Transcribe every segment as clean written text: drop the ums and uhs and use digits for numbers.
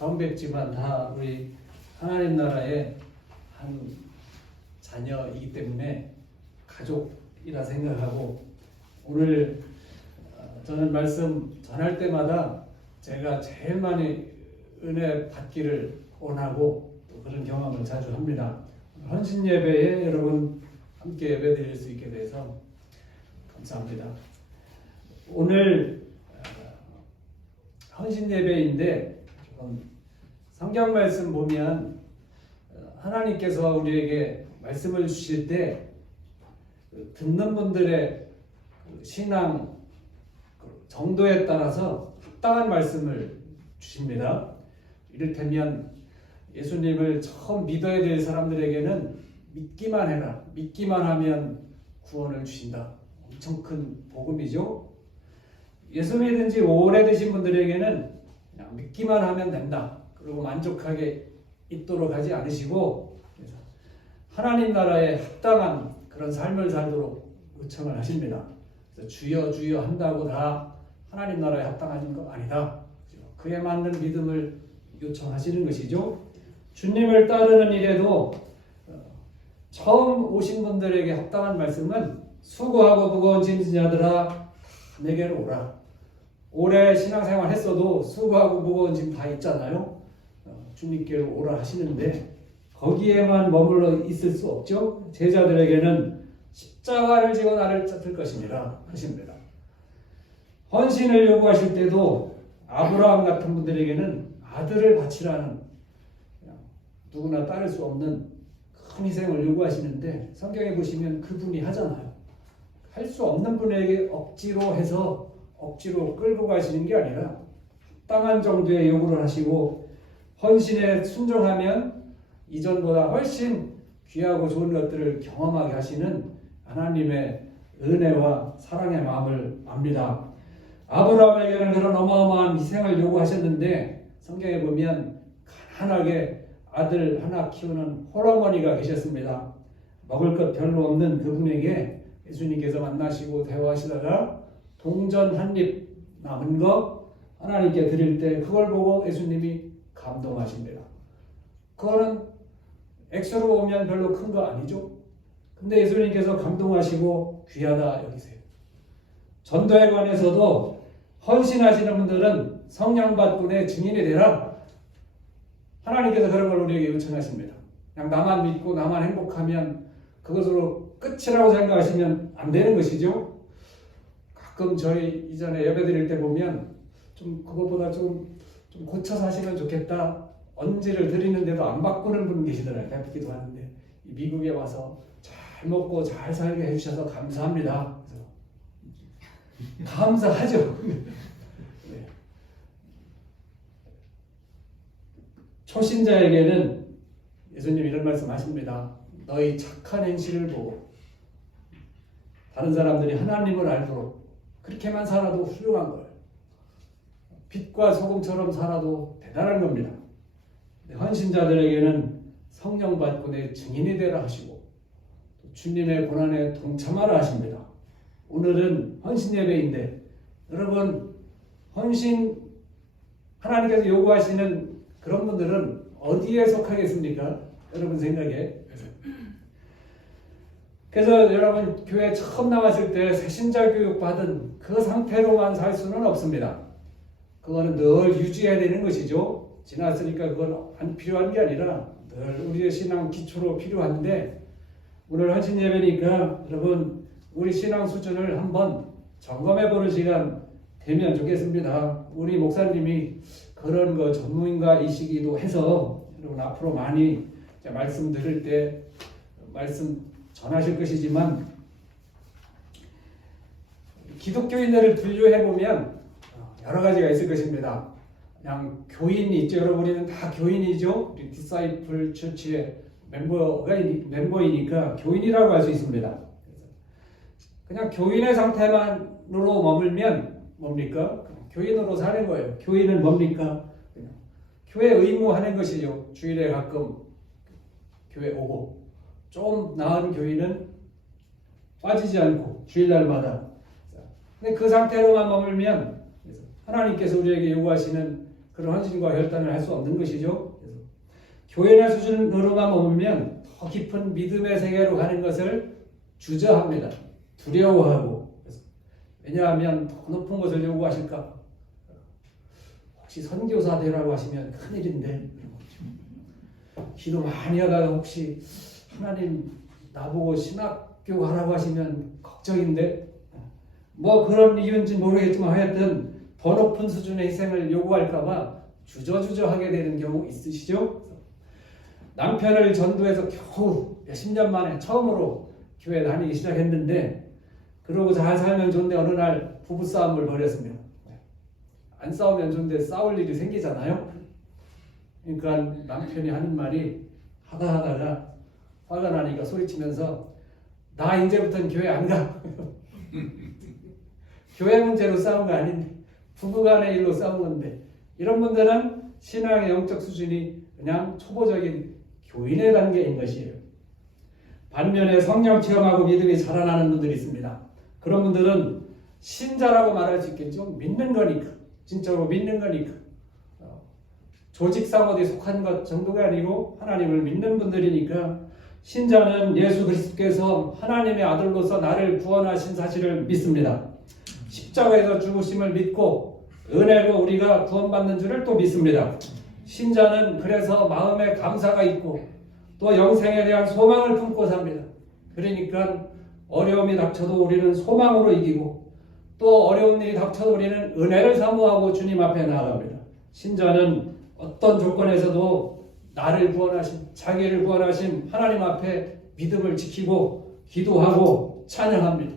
처음 뵙지만 다 우리 하나님 나라의 한 자녀이기 때문에 가족이라 생각하고, 오늘 저는 말씀 전할 때마다 제가 제일 많이 은혜 받기를 원하고 또 그런 경험을 자주 합니다. 헌신 예배에 여러분 함께 예배 드릴 수 있게 돼서 감사합니다. 오늘 헌신 예배인데 성경 말씀 보면 하나님께서 우리에게 말씀을 주실 때 듣는 분들의 신앙 정도에 따라서 합당한 말씀을 주십니다. 이를테면 예수님을 처음 믿어야 될 사람들에게는 믿기만 해라, 믿기만 하면 구원을 주신다. 엄청 큰 복음이죠. 예수 믿은 지 오래되신 분들에게는 그냥 믿기만 하면 된다, 그리고 만족하게 있도록 하지 않으시고 하나님 나라에 합당한 그런 삶을 살도록 요청을 하십니다. 그래서 주여 주여 한다고 다 하나님 나라에 합당한 거 아니다. 그에 맞는 믿음을 요청하시는 것이죠. 주님을 따르는 일에도 처음 오신 분들에게 합당한 말씀은 수고하고 무거운 짐진 자들아 내게로 오라. 오래 신앙생활 했어도 수고하고 무거운 짐 다 있잖아요. 주님께로 오라 하시는데 거기에만 머물러 있을 수 없죠. 제자들에게는 십자가를 지고 나를 쫓을 것입니다 하십니다. 헌신을 요구하실 때도 아브라함 같은 분들에게는 아들을 바치라는, 누구나 따를 수 없는 큰 희생을 요구하시는데 성경에 보시면 그분이 하잖아요. 할 수 없는 분에게 억지로 해서 억지로 끌고 가시는 게 아니라 합당한 정도의 요구를 하시고, 헌신에 순종하면 이전보다 훨씬 귀하고 좋은 것들을 경험하게 하시는 하나님의 은혜와 사랑의 마음을 압니다. 아브라함에게는 그런 어마어마한 희생을 요구하셨는데 성경에 보면 가난하게 아들 하나 키우는 홀어머니가 계셨습니다. 먹을 것 별로 없는 그분에게 예수님께서 만나시고 대화하시다가 동전 한 입 남은 거 하나님께 드릴 때 그걸 보고 예수님이 감동하십니다. 그거는 액수로 보면 별로 큰 거 아니죠? 근데 예수님께서 감동하시고 귀하다 여기세요. 전도에 관해서도 헌신하시는 분들은 성령 받고 내 증인이 되라. 하나님께서 그런 걸 우리에게 요청하십니다. 그냥 나만 믿고 나만 행복하면 그것으로 끝이라고 생각하시면 안 되는 것이죠. 가끔 저희 이전에 예배 드릴 때 보면 좀 그것보다 좀 고쳐서 하시면 좋겠다, 언지를 드리는데도 안 바꾸는 분 계시더라고요. 뵙기도 하는데 미국에 와서 잘 먹고 잘 살게 해주셔서 감사합니다. 감사하죠. 네. 초신자에게는 예수님 이런 말씀 하십니다. 너희 착한 행실을 보고 다른 사람들이 하나님을 알도록 그렇게만 살아도 훌륭한 거예요. 빛과 소금처럼 살아도 대단한 겁니다. 헌신자들에게는 성령 받고 내 증인이 되라 하시고 주님의 고난에 동참하라 하십니다. 오늘은 헌신 예배인데 여러분, 헌신 하나님께서 요구하시는 그런 분들은 어디에 속하겠습니까? 여러분 생각에. 그래서 여러분 교회 처음 나왔을 때 새신자 교육 받은 그 상태로만 살 수는 없습니다. 그거는 늘 유지해야 되는 것이죠. 지났으니까 그건 안 필요한 게 아니라 늘 우리의 신앙 기초로 필요한데, 오늘 헌신 예배니까 여러분 우리 신앙 수준을 한번 점검해 보는 시간 되면 좋겠습니다. 우리 목사님이 그런 거 전문가이시기도 해서 여러분 앞으로 많이 말씀 들을 때 말씀 전하실 것이지만, 기독교인들을 분류해 보면 여러 가지가 있을 것입니다. 그냥 교인이 있죠. 여러분 우리는 다 교인이죠. 우리 디사이플 처치의 멤버이니까 교인이라고 할 수 있습니다. 그냥 교인의 상태만으로 머물면 뭡니까? 교인으로 사는 거예요. 교인은 뭡니까? 그냥 교회 의무하는 것이죠. 주일에 가끔 교회 오고, 좀 나은 교인은 빠지지 않고 주일날마다. 근데 그 상태로만 머물면 하나님께서 우리에게 요구하시는 그런 헌신과 결단을 할 수 없는 것이죠. 그래서 교인의 수준으로만 머물면 더 깊은 믿음의 세계로 가는 것을 주저합니다. 두려워하고. 왜냐하면 더 높은 것을 요구하실까? 혹시 선교사 되라고 하시면 큰일인데, 기도 많이 하다가 혹시 하나님 나보고 신학교 가라고 하시면 걱정인데, 뭐 그런 이유인지 모르겠지만 하여튼 더 높은 수준의 희생을 요구할까봐 주저하게 되는 경우 있으시죠? 남편을 전도해서 겨우 몇십 년 만에 처음으로 교회 다니기 시작했는데, 그러고 잘 살면 좋은데 어느 날 부부싸움을 벌였습니다. 안 싸우면 좋은데 싸울 일이 생기잖아요. 그러니까 남편이 하는 말이 하다가 화가 나니까 소리치면서 나 이제부터는 교회 안 가. 교회 문제로 싸운 거 아닌데 부부간의 일로 싸운 건데, 이런 분들은 신앙의 영적 수준이 그냥 초보적인 교인의 단계인 것이에요. 반면에 성령 체험하고 믿음이 자라나는 분들이 있습니다. 그런 분들은 신자라고 말할 수 있겠죠. 믿는 거니까. 진짜로 믿는 거니까. 조직상 어디 속한 것 정도가 아니고 하나님을 믿는 분들이니까, 신자는 예수 그리스도께서 하나님의 아들로서 나를 구원하신 사실을 믿습니다. 십자가에서 죽으심을 믿고 은혜로 우리가 구원받는 줄을 또 믿습니다. 신자는 그래서 마음에 감사가 있고 또 영생에 대한 소망을 품고 삽니다. 그러니까 어려움이 닥쳐도 우리는 소망으로 이기고, 또 어려운 일이 닥쳐도 우리는 은혜를 사모하고 주님 앞에 나아갑니다. 신자는 어떤 조건에서도 나를 구원하신, 자기를 구원하신 하나님 앞에 믿음을 지키고 기도하고 찬양합니다.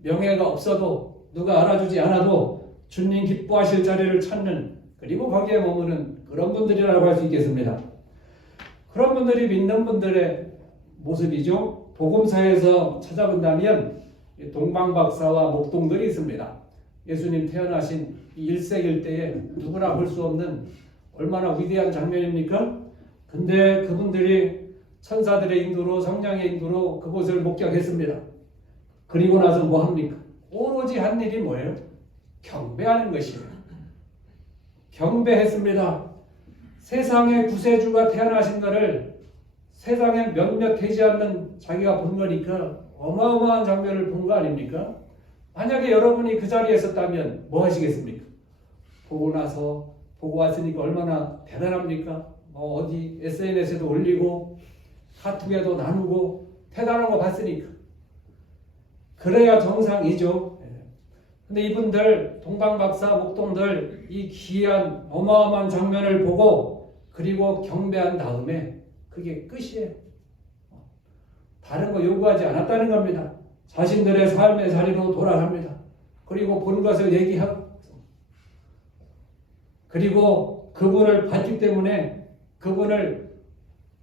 명예가 없어도 누가 알아주지 않아도 주님 기뻐하실 자리를 찾는, 그리고 거기에 머무는 그런 분들이라고 할 수 있겠습니다. 그런 분들이 믿는 분들의 모습이죠. 복음사에서 찾아본다면 동방박사와 목동들이 있습니다. 예수님 태어나신 1세기 때에 누구나 볼 수 없는 얼마나 위대한 장면입니까? 근데 그분들이 천사들의 인도로, 성령의 인도로 그곳을 목격했습니다. 그리고 나서 뭐 합니까? 오로지 한 일이 뭐예요? 경배하는 것이에요. 경배했습니다. 세상의 구세주가 태어나신 것을 세상에 몇몇 되지 않는 자기가 본 거니까 어마어마한 장면을 본 거 아닙니까? 만약에 여러분이 그 자리에 있었다면 뭐 하시겠습니까? 보고 나서, 보고 왔으니까 얼마나 대단합니까? 어디 SNS에도 올리고 카톡에도 나누고 대단한 거 봤으니까. 그래야 정상이죠. 근데 이분들, 동방박사, 목동들, 이 귀한 어마어마한 장면을 보고 그리고 경배한 다음에 그게 끝이에요. 다른 거 요구하지 않았다는 겁니다. 자신들의 삶의 자리로 돌아갑니다. 그리고 본 것을 얘기하고, 그리고 그분을 봤기 때문에 그분을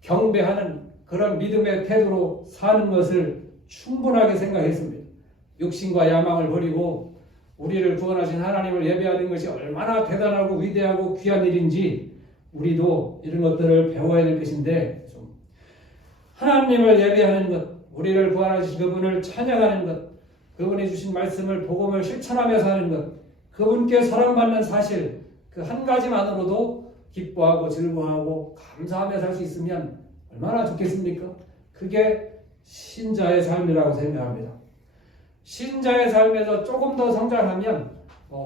경배하는 그런 믿음의 태도로 사는 것을 충분하게 생각했습니다. 육신과 야망을 버리고 우리를 구원하신 하나님을 예배하는 것이 얼마나 대단하고 위대하고 귀한 일인지 우리도 이런 것들을 배워야 될 것인데, 하나님을 예배하는 것, 우리를 구원하신 그분을 찬양하는 것, 그분이 주신 말씀을, 복음을 실천하며 사는 것, 그분께 사랑받는 사실, 그 한 가지만으로도 기뻐하고 즐거워하고 감사하며 살 수 있으면 얼마나 좋겠습니까? 그게 신자의 삶이라고 생각합니다. 신자의 삶에서 조금 더 성장하면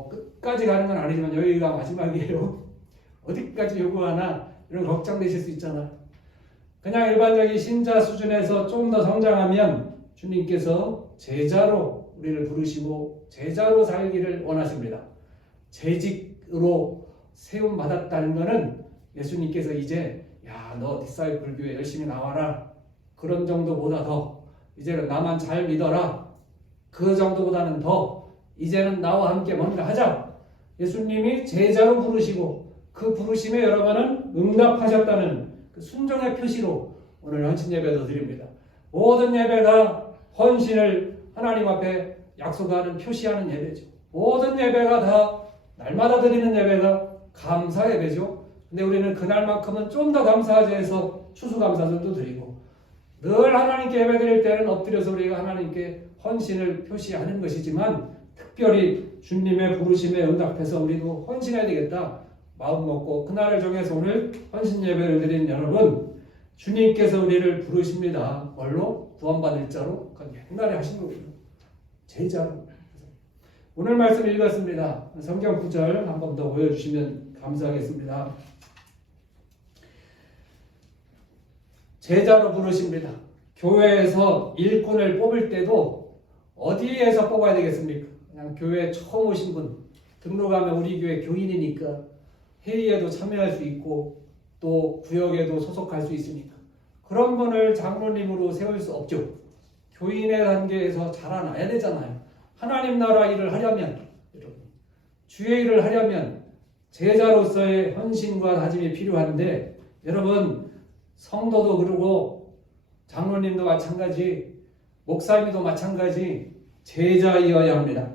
끝까지 가는 건 아니지만 여기가 마지막이에요. 어디까지 요구하나 이런 걱정되실 수 있잖아. 그냥 일반적인 신자 수준에서 조금 더 성장하면 주님께서 제자로 우리를 부르시고 제자로 살기를 원하십니다. 재직으로 세움 받았다는 것은 예수님께서 이제 너 디사이플 교회 열심히 나와라, 그런 정도보다 더 이제는 나만 잘 믿어라, 그 정도보다는 더 이제는 나와 함께 뭔가 하자. 예수님이 제자로 부르시고 그 부르심에 여러분은 응답하셨다는 그 순종의 표시로 오늘 헌신 예배도 드립니다. 모든 예배가 헌신을 하나님 앞에 약속하는, 표시하는 예배죠. 모든 예배가 다 날마다 드리는 예배가 감사 예배죠. 근데 우리는 그날만큼은 좀 더 감사하자 해서 추수감사절도 드리고, 늘 하나님께 예배 드릴 때는 엎드려서 우리가 하나님께 헌신을 표시하는 것이지만, 특별히 주님의 부르심에 응답해서 우리도 헌신해야 되겠다. 마음 먹고 그날을 정해서 오늘 헌신 예배를 드린 여러분, 주님께서 우리를 부르십니다. 뭘로? 구원받을 자로 옛날에 하신 거고요. 제자로. 오늘 말씀 읽었습니다. 성경 구절 한 번 더 보여주시면 감사하겠습니다. 제자로 부르십니다. 교회에서 일꾼을 뽑을 때도 어디에서 뽑아야 되겠습니까? 그냥 교회에 처음 오신 분, 등록하면 우리 교회 교인이니까 회의에도 참여할 수 있고 또 구역에도 소속할 수 있으니까 그런 분을 장로님으로 세울 수 없죠. 교인의 단계에서 자라나야 되잖아요. 하나님 나라 일을 하려면, 주의 일을 하려면 제자로서의 헌신과 다짐이 필요한데, 여러분 성도도 그러고 장로님도 마찬가지, 목사님도 마찬가지 제자이어야 합니다.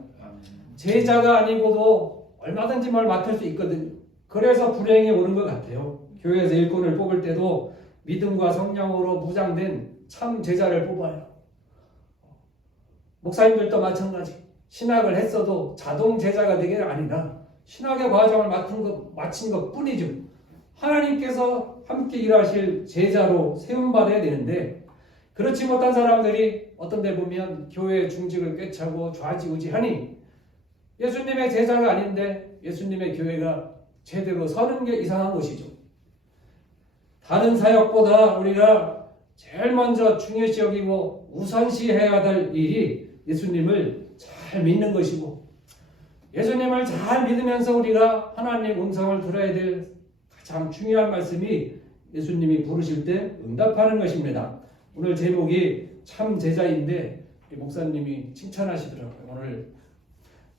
제자가 아니고도 얼마든지 뭘 맡을 수 있거든요. 그래서 불행이 오는 것 같아요. 교회에서 일꾼을 뽑을 때도 믿음과 성령으로 무장된 참 제자를 뽑아요. 목사님들도 마찬가지. 신학을 했어도 자동 제자가 되게 아니라 신학의 과정을 마친 것 뿐이죠. 하나님께서 함께 일하실 제자로 세움받아야 되는데, 그렇지 못한 사람들이 어떤 데 보면 교회의 중직을 꿰차고 좌지우지하니 예수님의 제자가 아닌데 예수님의 교회가 제대로 서는 게 이상한 것이죠. 다른 사역보다 우리가 제일 먼저 중요시 여기고 우선시해야 될 일이 예수님을 잘 믿는 것이고, 예수님을 잘 믿으면서 우리가 하나님 음성을 들어야 될 가장 중요한 말씀이 예수님이 부르실 때 응답하는 것입니다. 오늘 제목이 참 제자인데 우리 목사님이 칭찬하시더라고요. 오늘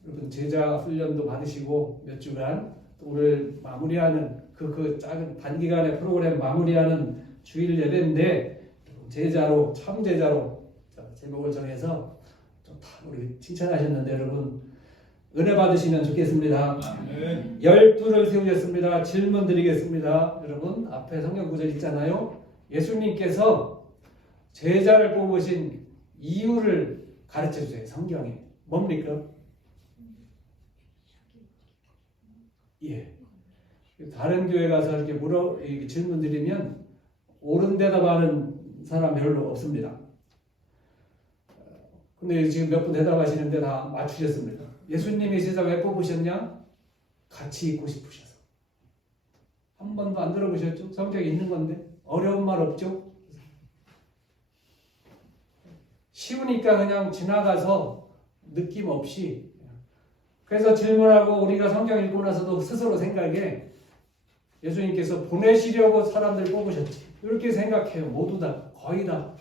여러분 제자 훈련도 받으시고 몇 주간 오늘 마무리하는 그 작은 단기간의 프로그램 마무리하는 주일 예배인데 제자로 참 제자로 제목을 정해서 우리 칭찬하셨는데 여러분 은혜 받으시면 좋겠습니다. 12를 세우셨습니다. 질문 드리겠습니다. 여러분 앞에 성경 구절 있잖아요. 예수님께서 제자를 뽑으신 이유를 가르쳐 주세요. 성경에 뭡니까? 예. 다른 교회 가서 이렇게 질문 드리면 옳은 대답하는 사람 별로 없습니다. 근데 지금 몇 분 대답하시는데 다 맞추셨습니다. 예수님이 제자 왜 뽑으셨냐? 같이 있고 싶으셔서. 한 번도 안 들어보셨죠? 성경에 있는 건데 어려운 말 없죠? 쉬우니까 그냥 지나가서 느낌 없이. 그래서 질문하고 우리가 성경 읽고 나서도 스스로 생각해 예수님께서 보내시려고 사람들 뽑으셨지. 이렇게 생각해요. 모두 다. 거의 다.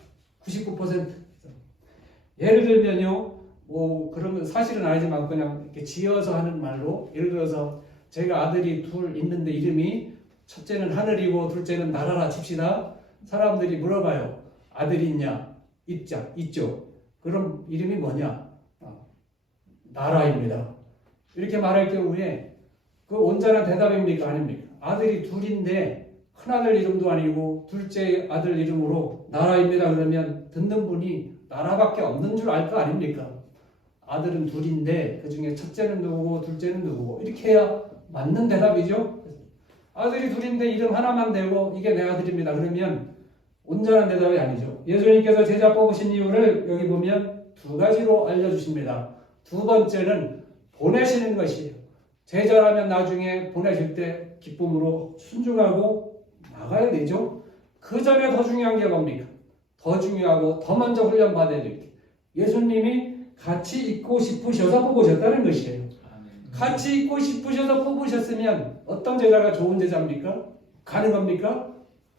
99%. 예를 들면요. 뭐 그런 건 사실은 아니지만 그냥 이렇게 지어서 하는 말로, 예를 들어서 제가 아들이 둘 있는데 이름이 첫째는 하늘이고 둘째는 나라라 칩시다. 사람들이 물어봐요. 아들이 있냐? 있죠. 그럼 이름이 뭐냐? 나라입니다. 이렇게 말할 경우에 그 온전한 대답입니까? 아닙니까? 아들이 둘인데 큰아들 이름도 아니고 둘째 아들 이름으로 나라입니다. 그러면 듣는 분이 나라밖에 없는 줄 알 거 아닙니까? 아들은 둘인데 그 중에 첫째는 누구고 둘째는 누구고 이렇게 해야 맞는 대답이죠. 아들이 둘인데 이름 하나만 대고 이게 내 아들입니다. 그러면 온전한 대답이 아니죠. 예수님께서 제자 뽑으신 이유를 여기 보면 두 가지로 알려주십니다. 두 번째는 보내시는 것이에요. 제자라면 나중에 보내실 때 기쁨으로 순종하고 나가야 되죠. 그 전에 더 중요한 게 뭡니까? 더 중요하고 더 먼저 훈련받아야 될 게 예수님이 같이 있고 싶으셔서 뽑으셨다는 것이에요. 같이 있고 싶으셔서 뽑으셨으면 어떤 제자가 좋은 제자입니까? 가능합니까?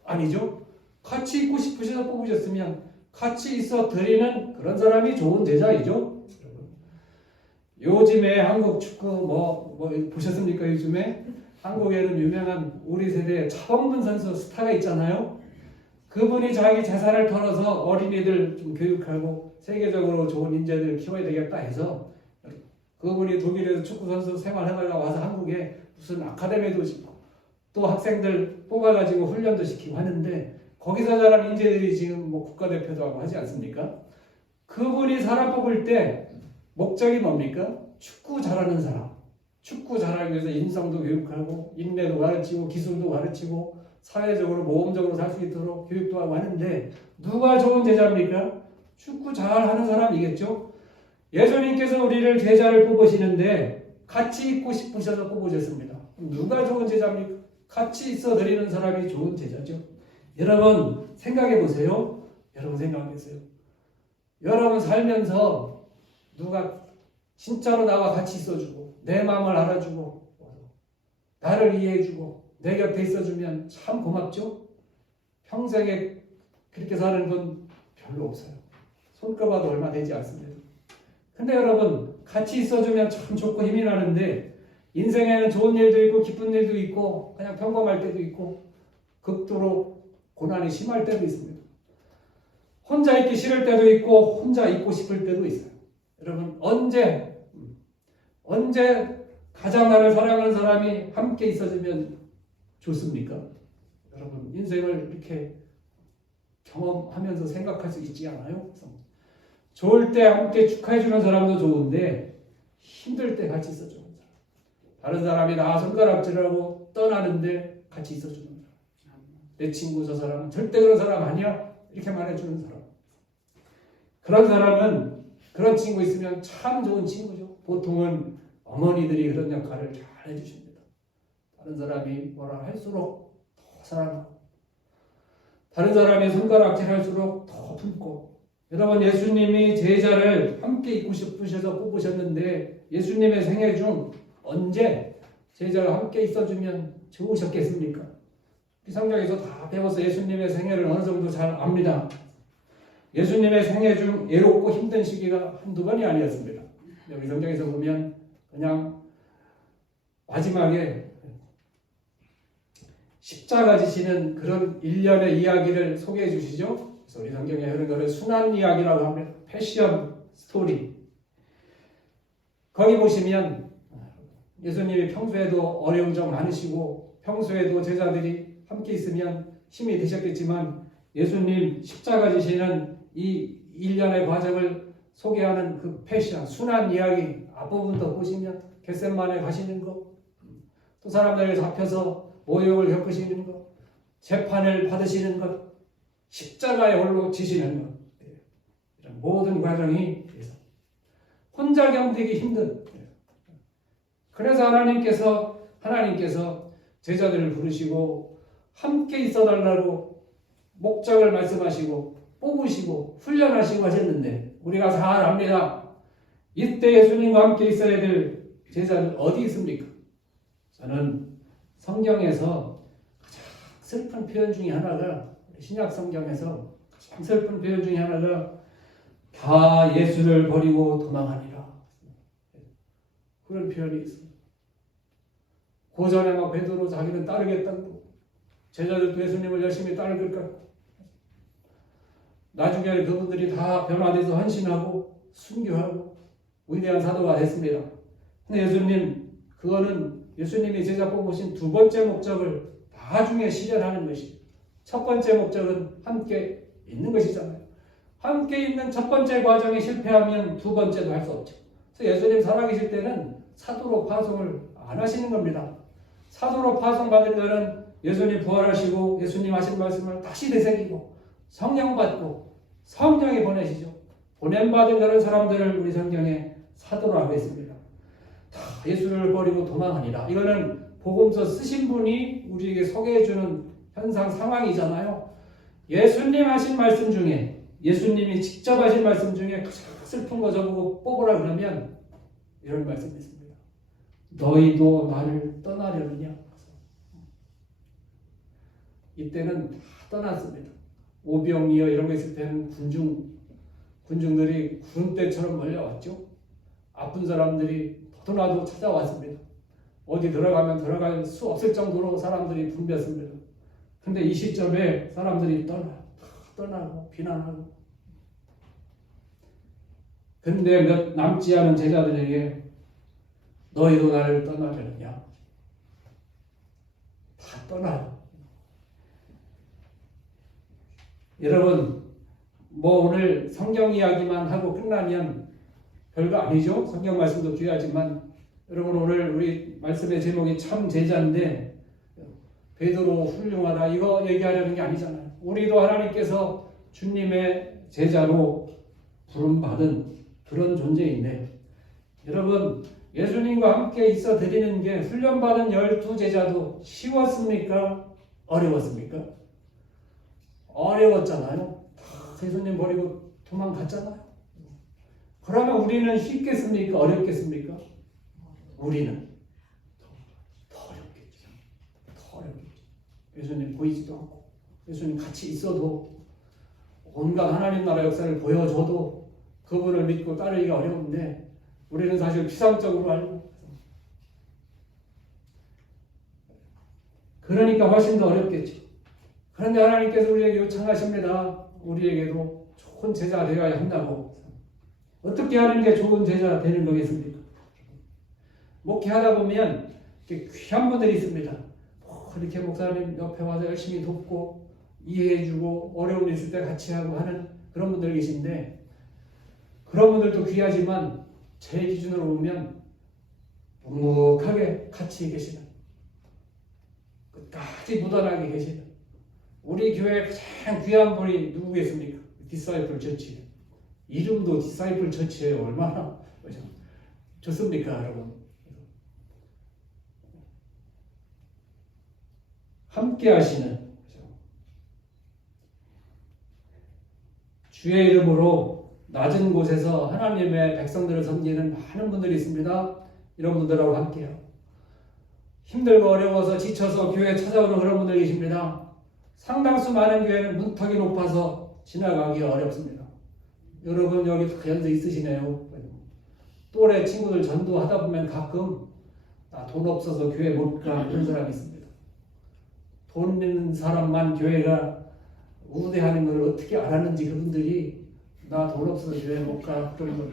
아니죠. 같이 있고 싶으셔서 뽑으셨으면 같이 있어 드리는 그런 사람이 좋은 제자이죠. 요즘에 한국 축구 뭐 보셨습니까? 요즘에 한국에는 유명한 우리 세대의 차범근 선수 스타가 있잖아요. 그분이 자기 재산을 털어서 어린이들 좀 교육하고 세계적으로 좋은 인재들을 키워야 되겠다 해서 그분이 독일에서 축구 선수 생활하다가 와서 한국에 무슨 아카데미도 짓고 또 학생들 뽑아가지고 훈련도 시키고 하는데 거기서 자란 인재들이 지금 뭐 국가대표도 하고 하지 않습니까? 그분이 사람 뽑을 때 목적이 뭡니까? 축구 잘하는 사람, 축구 잘하기 위해서 인성도 교육하고 인내도 가르치고 기술도 가르치고 사회적으로 모험적으로 살 수 있도록 교육도 하고 하는데 누가 좋은 제자입니까? 축구 잘하는 사람이겠죠. 예수님께서 우리를 제자를 뽑으시는데 같이 있고 싶으셔서 뽑으셨습니다. 누가 좋은 제자입니까? 같이 있어 드리는 사람이 좋은 제자죠. 여러분 생각해 보세요. 여러분 생각해 보세요. 여러분 살면서 누가 진짜로 나와 같이 있어주고 내 마음을 알아주고 나를 이해해주고 내 곁에 있어주면 참 고맙죠. 평생에 그렇게 사는 건 별로 없어요. 손꼽아도 얼마 되지 않습니다. 근데 여러분 같이 있어주면 참 좋고 힘이 나는데 인생에는 좋은 일도 있고 기쁜 일도 있고 그냥 평범할 때도 있고 극도로 고난이 심할 때도 있습니다. 혼자 있기 싫을 때도 있고 혼자 있고 싶을 때도 있어요. 여러분 언제 가장 나를 사랑하는 사람이 함께 있어주면 좋습니까? 여러분 인생을 이렇게 경험하면서 생각할 수 있지 않아요? 좋을 때 함께 축하해주는 사람도 좋은데 힘들 때 같이 있어주는 사람, 다른 사람이 나 손가락질하고 떠나는데 같이 있어주는 사람, 내 친구 저 사람은 절대 그런 사람 아니야 이렇게 말해주는 사람, 그런 사람은 그런 친구 있으면 참 좋은 친구죠. 보통은 어머니들이 그런 역할을 잘 해주십니다. 다른 사람이 뭐라 할수록 더 사랑하고 다른 사람이 손가락질할수록 더 품고. 여러분 예수님이 제자를 함께 있고 싶으셔서 뽑으셨는데 예수님의 생애 중 언제 제자가 함께 있어주면 좋으셨겠습니까? 이 성경에서 다 배워서 예수님의 생애를 어느 정도 잘 압니다. 예수님의 생애 중 외롭고 힘든 시기가 한두 번이 아니었습니다. 여기 성경에서 보면 그냥 마지막에 십자가 지시는 그런 일련의 이야기를 소개해 주시죠. 그래서 우리 성경에 흐르는 것을 순환 이야기라고 합니다. 패션 스토리. 거기 보시면 예수님이 평소에도 어려운 점 많으시고 평소에도 제자들이 함께 있으면 힘이 되셨겠지만 예수님 십자가 지시는 이 일련의 과정을 소개하는 그 패션 순환 이야기 앞부분도 보시면 겟세마네 가시는 거, 또 사람들이 잡혀서 모욕을 겪으시는 것, 재판을 받으시는 것, 십자가에 홀로 지시는 것, 이런 모든 과정이 혼자 견디기 힘든. 그래서 하나님께서 제자들을 부르시고 함께 있어달라고 목적을 말씀하시고 뽑으시고 훈련하시고 하셨는데 우리가 잘 압니다. 이때 예수님과 함께 있어야 될 제자는 어디 있습니까? 저는 성경에서 가장 슬픈 표현 중에 하나가 신약 성경에서 가장 슬픈 표현 중에 하나가 다 예수를 버리고 도망하니라. 그런 표현이 있습니다. 고전에 막 베드로 자기는 따르겠다고 제자들도 예수님을 열심히 따를 것 같고 나중에 그분들이 다 변화돼서 헌신하고 순교하고 위대한 사도가 됐습니다. 근데 그거는 예수님이 제자 뽑으신 두 번째 목적을 나중에 실현하는 것이 첫 번째 목적은 함께 있는 것이잖아요. 함께 있는 첫 번째 과정이 실패하면 두 번째도 할 수 없죠. 그래서 예수님 살아계실 때는 사도로 파송을 안 하시는 겁니다. 사도로 파송받은 자는 예수님 부활하시고 예수님 하신 말씀을 다시 되새기고 성령 받고 성령이 보내시죠. 보냄받은 그런 사람들을 우리 성경에 사도로 하고 있습니다. 다 예수를 버리고 도망하니라. 이거는 복음서 쓰신 분이 우리에게 소개해주는 현상 상황이잖아요. 예수님 하신 말씀 중에 예수님이 직접 하신 말씀 중에 가장 슬픈 거 저보고 뽑으라 그러면 이런 말씀이 있습니다. 너희도 나를 떠나려느냐? 이때는 다 떠났습니다. 오병이어 이런 거 있을 때는 군중들이 구름대처럼 몰려왔죠. 아픈 사람들이 너도나도 찾아왔습니다. 어디 들어갈 수 없을 정도로 사람들이 붐볐습니다. 근데 이 시점에 사람들이 떠나고 비난하고 근데 몇 남지 않은 제자들에게 너희도 나를 떠나려느냐? 다 떠나요. 여러분 오늘 성경 이야기만 하고 끝나면 별거 아니죠. 성경 말씀도 귀하지만 여러분 오늘 우리 말씀의 제목이 참 제자인데 베드로 훌륭하다 이거 얘기하려는 게 아니잖아요. 우리도 하나님께서 주님의 제자로 부름받은 그런 존재인데 여러분 예수님과 함께 있어 드리는 게 훈련받은 12제자도 쉬웠습니까? 어려웠습니까? 어려웠잖아요. 다 예수님 버리고 도망갔잖아요. 그러면 우리는 쉽겠습니까? 어렵겠습니까? 우리는 더 어렵겠죠. 더 어렵겠죠. 예수님 보이지도 않고 예수님 같이 있어도 온갖 하나님 나라 역사를 보여줘도 그분을 믿고 따르기가 어려운데 우리는 사실 피상적으로 알고 그러니까 훨씬 더 어렵겠죠. 그런데 하나님께서 우리에게 요청하십니다. 우리에게도 좋은 제자가 되어야 한다고. 어떻게 하는 게 좋은 제자가 되는 거겠습니까? 목회하다 보면 귀한 분들이 있습니다. 이렇게 목사님 옆에 와서 열심히 돕고 이해해주고 어려움 있을 때 같이 하고 하는 그런 분들 계신데 그런 분들도 귀하지만 제 기준으로 보면 묵묵하게 같이 계시는 끝까지 묻어나게 계시는 우리 교회에 가장 귀한 분이 누구겠습니까? 디사이플 처치. 이름도 디사이플 처치예요. 얼마나 좋습니까 여러분? 함께 하시는 주의 이름으로 낮은 곳에서 하나님의 백성들을 섬기는 많은 분들이 있습니다. 이런 분들하고 함께해요. 힘들고 어려워서 지쳐서 교회에 찾아오는 그런 분들이 계십니다. 상당수 많은 교회는 문턱이 높아서 지나가기 어렵습니다. 여러분 여기 다 연세 있으시네요. 또래 친구들 전도하다 보면 가끔 나 돈 없어서 교회 못 가 이런 사람이 있습니다. 돈 있는 사람만 교회가 우대하는 걸 어떻게 알았는지 그분들이 나 돈 없어서 교회 못 가 그런 걸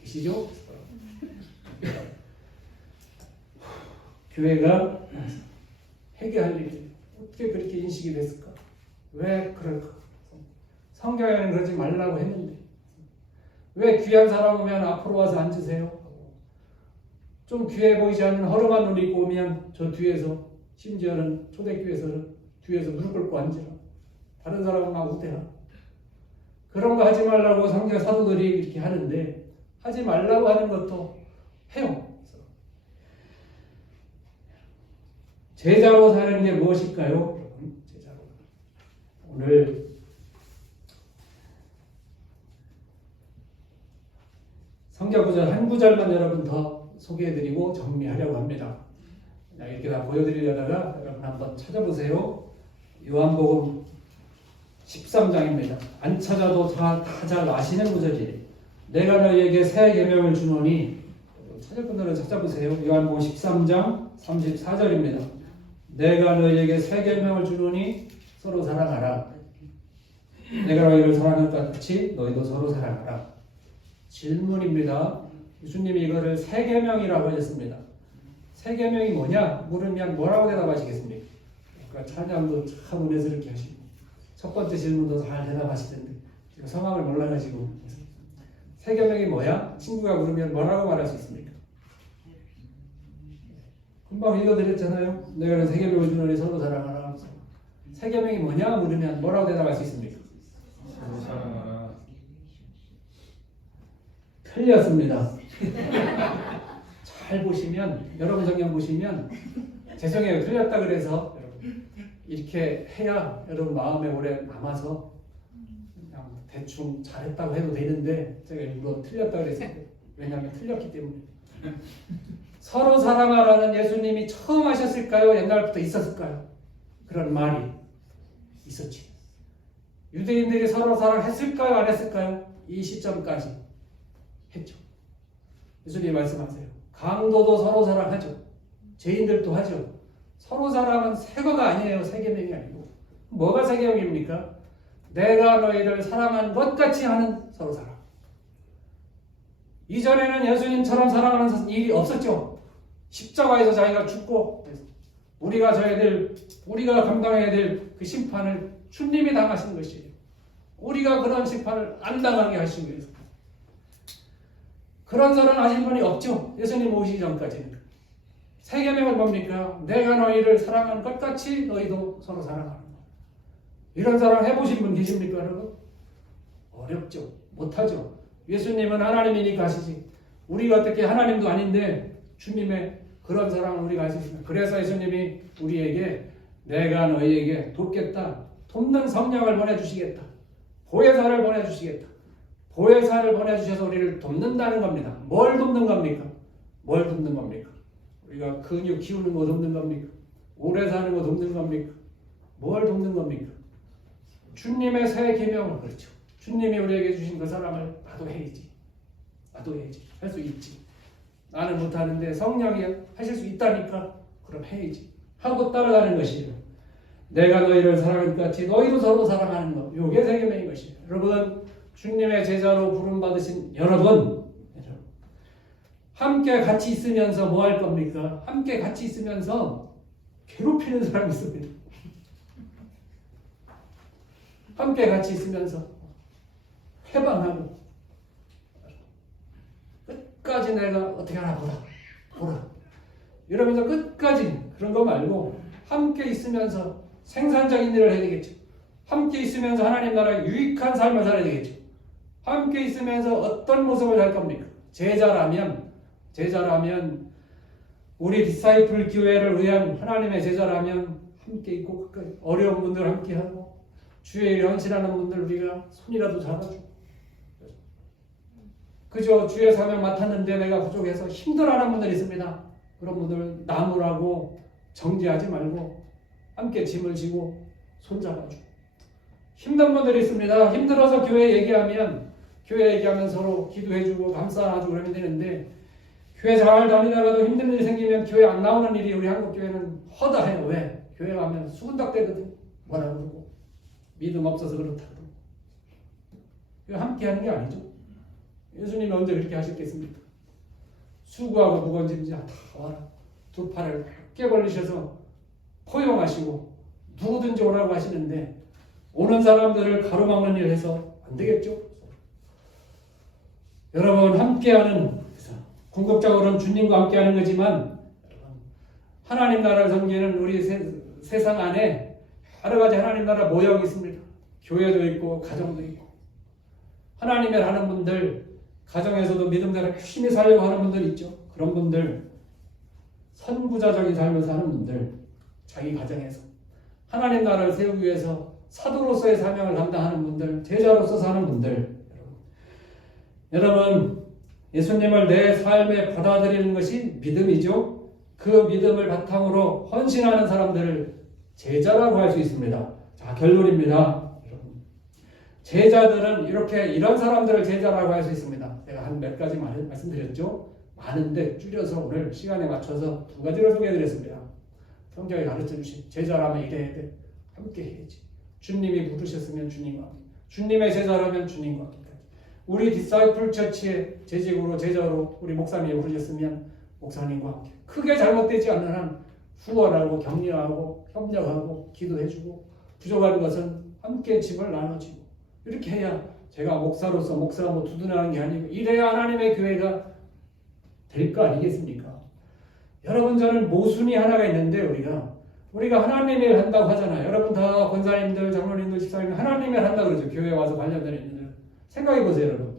계시죠? 교회가 회개할 일이 어떻게 그렇게 인식이 됐을까? 왜 그럴까? 성경에는 그러지 말라고 했는데 왜 귀한 사람 오면 앞으로 와서 앉으세요? 좀 귀해 보이지 않는 허름한 옷 입고 오면 저 뒤에서 심지어는 초대교회에서는 뒤에서 무릎 꿇고 앉으라. 다른 사람은 막 우대라. 그런 거 하지 말라고 성경 사도들이 이렇게 하는데 하지 말라고 하는 것도 해요. 제자로 사는 게 무엇일까요? 제자로. 오늘 성경 구절 한 구절만 여러분 더 소개해드리고 정리하려고 합니다. 이렇게 다 보여드리려다가 여러분 한번 찾아보세요. 요한복음 13장입니다. 안 찾아도 다 잘 아시는 구절이에요. 내가 너희에게 새 계명을 주노니 찾을 분들은 찾아보세요. 요한복음 13장 34절입니다. 내가 너희에게 새 계명을 주노니 서로 사랑하라. 내가 너희를 사랑한 것 같이 너희도 서로 사랑하라. 질문입니다. 예수님이 이거를 새 계명이라고 하셨습니다. 새 계명이 뭐냐? 물으면 뭐라고 대답하시겠습니까? 그러니까 찬양도 참 은혜스럽게 하시고 첫 번째 질문도 잘 대답하시던데 제가 성함을 몰라가지고 새 계명이 뭐야? 친구가 물으면 뭐라고 말할 수 있습니까? 금방 읽어드렸잖아요. 내가 새 계명을 주노니 서로 사랑하라. 새 계명이 뭐냐? 물으면 뭐라고 대답할 수 있습니까? 서로 사랑하라. 틀렸습니다. 잘 보시면 여러분 성경 보시면 죄송해요. 틀렸다 그래서 여러분 이렇게 해야 여러분 마음에 오래 남아서 그냥 대충 잘했다고 해도 되는데 제가 일부러 틀렸다 그랬어요. 왜냐하면 틀렸기 때문에. 서로 사랑하라는 예수님이 처음 하셨을까요? 옛날부터 있었을까요? 그런 말이 있었지. 유대인들이 서로 사랑했을까요? 안 했을까요? 이 시점까지 했죠. 예수님이 말씀하세요. 강도도 서로 사랑하죠. 죄인들도 하죠. 서로 사랑은 새 거가 아니에요. 새 계명이 아니고. 뭐가 새 계명입니까? 내가 너희를 사랑한 것 같이 하는 서로 사랑. 이전에는 예수님처럼 사랑하는 일이 없었죠. 십자가에서 자기가 죽고 우리가 감당해야 될 그 심판을 주님이 당하신 것이에요. 우리가 그런 심판을 안 당하게 하신 거예요. 그런 사람 하신 분이 없죠. 예수님 오시기 전까지는. 세 계명은 뭡니까? 내가 너희를 사랑하는 것 같이 너희도 서로 사랑하는 것. 이런 사랑 해보신 분 계십니까, 여러분? 어렵죠. 못하죠. 예수님은 하나님이니까 하시지. 우리가 어떻게 하나님도 아닌데 주님의 그런 사랑을 우리가 할 수 있습니다. 그래서 예수님이 우리에게 내가 너희에게 돕겠다. 돕는 성령을 보내주시겠다. 보혜사를 보내주시겠다. 보혜사를 보내주셔서 우리를 돕는다는 겁니다. 뭘 돕는 겁니까? 뭘 돕는 겁니까? 우리가 근육 키우는 거 돕는 겁니까? 오래 사는 거 돕는 겁니까? 뭘 돕는 겁니까? 주님의 새 계명을 그렇죠. 주님이 우리에게 주신 그 사랑을 나도 해야지. 나도 해야지. 할 수 있지. 나는 못하는데 성령이 하실 수 있다니까 그럼 해야지. 하고 따라가는 것이에요. 내가 너희를 사랑한 것 같이 너희도 서로 사랑하는 것. 이게 새 계명인 것이에요. 여러분 주님의 제자로 부름받으신 여러분 함께 같이 있으면서 뭐 할 겁니까? 함께 같이 있으면서 괴롭히는 사람이 있습니다. 함께 같이 있으면서 해방하고 끝까지 내가 어떻게 하나 보라 이러면서 끝까지 그런 거 말고 함께 있으면서 생산적인 일을 해야 되겠죠. 함께 있으면서 하나님 나라에 유익한 삶을 살아야 되겠죠. 함께 있으면서 어떤 모습을 할 겁니까? 제자라면 우리 디사이플 교회를 위한 하나님의 제자라면 함께 있고 끝까지 어려운 분들 함께 하고 주의 일에 헌신하는 분들 우리가 손이라도 잡아주고 그저 주의 사명 맡았는데 내가 부족해서 힘들어하는 분들 있습니다. 그런 분들 나무라고 정죄하지 말고 함께 짐을 지고 손잡아주고 힘든 분들이 있습니다. 힘들어서 교회 얘기하면 서로 기도해주고 감싸주고 그러면 되는데 교회 잘 다니다가도 힘든 일이 생기면 교회 안 나오는 일이 우리 한국 교회는 허다해요. 왜? 교회 가면 수군닥대거든. 뭐라 그러고 믿음 없어서 그렇다고. 함께 하는 게 아니죠. 예수님이 언제 그렇게 하셨겠습니까? 수고하고 무거운 짐 다 와라. 두 팔을 깨 벌리셔서 포용하시고 누구든지 오라고 하시는데 오는 사람들을 가로막는 일을 해서 안 되겠죠? 여러분 함께하는 궁극적으로는 주님과 함께하는 거지만 하나님 나라를 섬기는 우리 세상 안에 여러 가지 하나님 나라 모형이 있습니다. 교회도 있고 가정도 있고 하나님을 하는 분들 가정에서도 믿음대로 열심히 살려고 하는 분들 있죠. 그런 분들 선구자적인 삶을 사는 분들 자기 가정에서 하나님 나라를 세우기 위해서 사도로서의 사명을 감당하는 분들 제자로서 사는 분들 여러분 예수님을 내 삶에 받아들이는 것이 믿음이죠. 그 믿음을 바탕으로 헌신하는 사람들을 제자라고 할 수 있습니다. 자, 결론입니다. 제자들은 이런 사람들을 제자라고 할 수 있습니다. 제가 한 몇 가지 말씀드렸죠. 많은데 줄여서 오늘 시간에 맞춰서 두 가지를 소개해드렸습니다. 성경에 가르쳐주신 제자라면 이래야 돼. 함께 해야지. 주님이 부르셨으면 주님과 함께. 주님의 제자라면 주님과 함께. 우리 디사이플 처치의 재직으로 제자로 우리 목사님이 부르셨으면 목사님과 함께. 크게 잘못되지 않는 한 후원하고 격려하고 협력하고 기도해주고 부족한 것은 함께 짐을 나눠주고 이렇게 해야 제가 목사로서 목사하고 두둔하는 게 아니고 이래야 하나님의 교회가 될 거 아니겠습니까? 여러분 저는 모순이 하나가 있는데 우리가 하나님의 일을 한다고 하잖아요. 여러분 다 권사님들, 장로님들, 집사님들 하나님의 일을 한다고 그러죠. 교회에 와서 관련된 일들. 생각해 보세요, 여러분.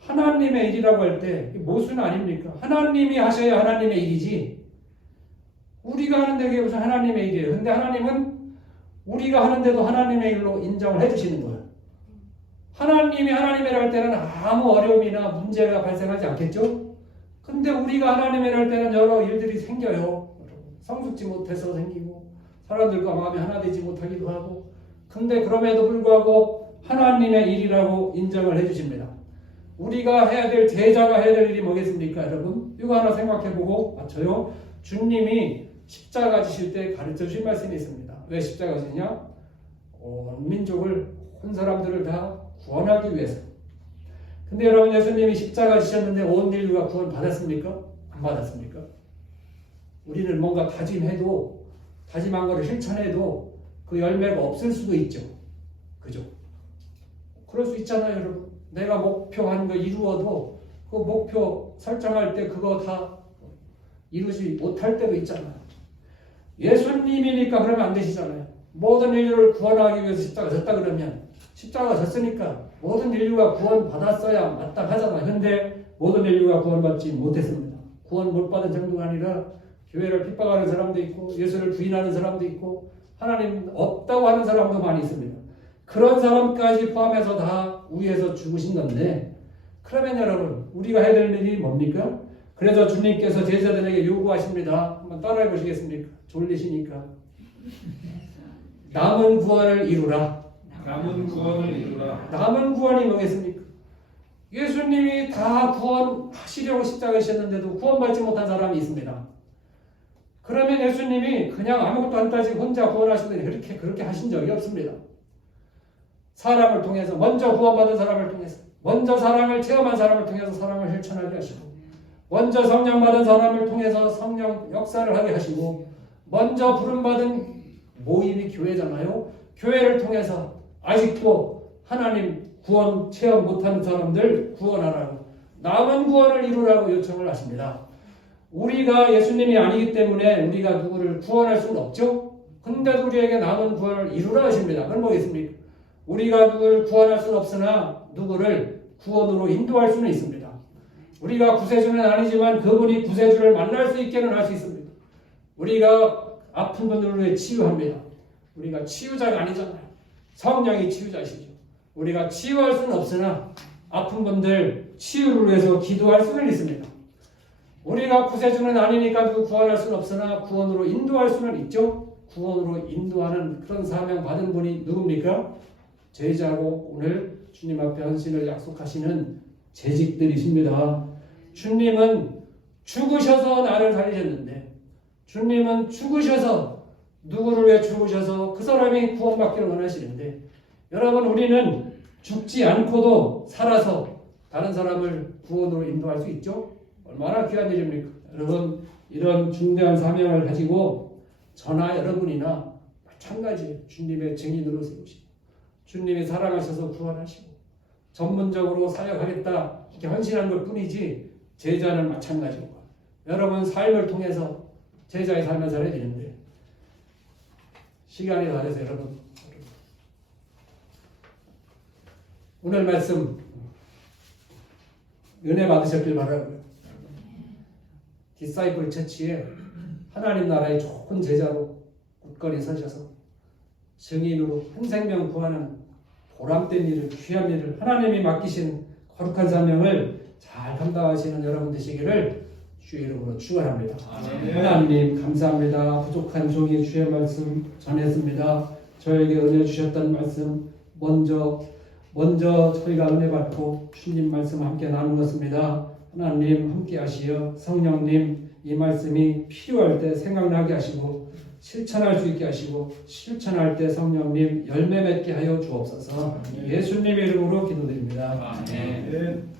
하나님의 일이라고 할 때 모순 아닙니까? 하나님이 하셔야 하나님의 일이지. 우리가 하는데 그게 무슨 하나님의 일이에요. 근데 하나님은 우리가 하는데도 하나님의 일로 인정을 해주시는 거예요. 하나님이 하나님의 일 할 때는 아무 어려움이나 문제가 발생하지 않겠죠? 근데 우리가 하나님의 일 할 때는 여러 일들이 생겨요. 성숙지 못해서 생기고 사람들과 마음이 하나 되지 못하기도 하고 근데 그럼에도 불구하고 하나님의 일이라고 인정을 해주십니다. 우리가 해야 될 제자가 해야 될 일이 뭐겠습니까, 여러분? 이거 하나 생각해보고 맞춰요. 주님이 십자가 지실 때 가르쳐 주신 말씀이 있습니다. 왜 십자가 지냐? 온 민족을, 온 사람들을 다 구원하기 위해서. 근데 여러분 예수님이 십자가 지셨는데 온 인류가 구원 받았습니까? 안 받았습니까? 우리는 뭔가 다짐한 거를 실천해도 그 열매가 없을 수도 있죠. 그죠? 그럴 수 있잖아요, 여러분. 내가 목표한 거 이루어도 그 목표 설정할 때 그거 다 이루지 못할 때도 있잖아요. 예수님이니까 그러면 안 되시잖아요. 모든 인류를 구원하기 위해서 십자가 졌다 그러면 십자가가 졌으니까 모든 인류가 구원받았어야 마땅하잖아요. 근데 모든 인류가 구원받지 못했습니다. 구원 못 받은 정도가 아니라 교회를 핍박하는 사람도 있고 예수를 부인하는 사람도 있고 하나님 없다고 하는 사람도 많이 있습니다. 그런 사람까지 포함해서 다 위에서 죽으신 건데 그러면 여러분 우리가 해야 될 일이 뭡니까? 그래서 주님께서 제자들에게 요구하십니다. 한번 따라해 보시겠습니까? 졸리시니까. 남은 구원을 이루라. 남은 구원을 이루라. 남은 구원이 뭐겠습니까? 예수님이 다 구원하시려고 십자가에 셨는데도 구원받지 못한 사람이 있습니다. 그러면 예수님이 그냥 아무것도 안 따지고 혼자 구원하시더니 그렇게 하신 적이 없습니다. 사람을 통해서 먼저 구원받은 사람을 통해서 먼저 사랑을 체험한 사람을 통해서 사랑을 실천하게 하시고 먼저 성령 받은 사람을 통해서 성령 역사를 하게 하시고 먼저 부름받은 모임이 교회잖아요. 교회를 통해서 아직도 하나님 구원 체험 못하는 사람들 구원하라고 남은 구원을 이루라고 요청을 하십니다. 우리가 예수님이 아니기 때문에 우리가 누구를 구원할 수는 없죠. 근데도 우리에게 남은 구원을 이루라 하십니다. 그건 뭐겠습니까? 우리가 누구를 구원할 수는 없으나 누구를 구원으로 인도할 수는 있습니다. 우리가 구세주는 아니지만 그분이 구세주를 만날 수 있게는 할 수 있습니다. 우리가 아픈 분들을 위해 치유합니다. 우리가 치유자가 아니잖아요. 성령이 치유자시죠. 우리가 치유할 수는 없으나 아픈 분들 치유를 위해서 기도할 수는 있습니다. 우리가 구세주는 아니니까 누구 구원할 수는 없으나 구원으로 인도할 수는 있죠. 구원으로 인도하는 그런 사명 받은 분이 누굽니까? 제자고 오늘 주님 앞에 헌신을 약속하시는 재직들이십니다. 주님은 죽으셔서 나를 살리셨는데 주님은 죽으셔서 누구를 위해 죽으셔서 그 사람이 구원받기를 원하시는데 여러분 우리는 죽지 않고도 살아서 다른 사람을 구원으로 인도할 수 있죠? 얼마나 귀한 일입니까? 여러분 이런 중대한 사명을 가지고 저나 여러분이나 마찬가지예요. 주님의 증인으로 세우시고 주님이 사랑하셔서 구원하시고 전문적으로 사역하겠다 이렇게 헌신한 것 뿐이지 제자는 마찬가지고 여러분 삶을 통해서 제자의 삶을 살아야 되는데 시간이 다 돼서 여러분 오늘 말씀 은혜 받으셨길 바라고요. 디사이플 처치에 하나님 나라의 좋은 제자로 굳건히 서셔서 증인으로 한 생명 구하는 보람된 일을 귀한 일을 하나님이 맡기신 거룩한 사명을 잘 감당하시는 여러분 되시기를 주의 이름으로 축원합니다. 하나님 감사합니다. 부족한 종이 주의 말씀 전했습니다. 저에게 은혜 주셨던 말씀 먼저 저희가 은혜 받고 주님 말씀 함께 나누었습니다. 하나님 함께 하시어 성령님 이 말씀이 필요할 때 생각나게 하시고 실천할 수 있게 하시고 실천할 때 성령님 열매 맺게 하여 주옵소서. 예수님의 이름으로 기도드립니다. 아멘.